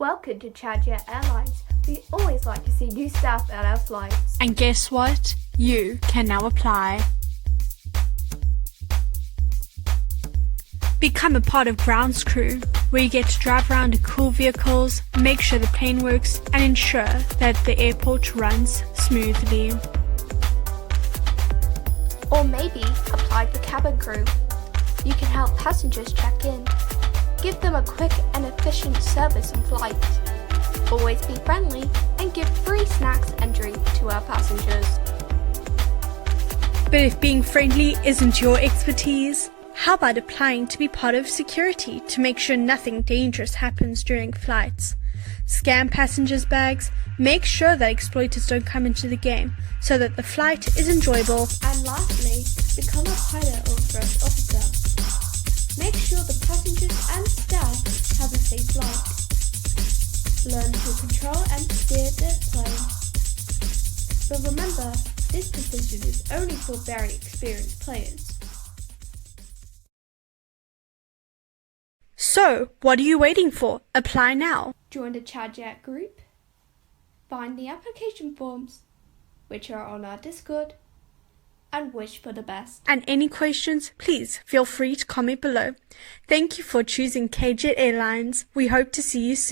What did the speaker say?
Welcome to CadJet Airlines. We always like to see new staff at our flights. And guess what? You can now apply. Become a part of grounds crew, where you get to drive around in cool vehicles, make sure the plane works, and ensure that the airport runs smoothly. Or maybe apply for cabin crew. You can help passengers check in. Give them a quick and efficient service on flights. Always be friendly and give free snacks and drink to our passengers. But if being friendly isn't your expertise, how about applying to be part of security to make sure nothing dangerous happens during flights? Scan passengers' bags, make sure that exploiters don't come into the game so that the flight is enjoyable. And lastly, become a pilot or first officer. Make sure the passengers and staff have a safe flight. Learn to control and steer the plane. But remember, this position is only for very experienced players. So, what are you waiting for? Apply now. Join the CadJet group. Find the application forms, which are on our Discord, and wish for the best. And any questions, please feel free to comment below. Thank you for choosing CadJet Airlines. We hope to see you soon.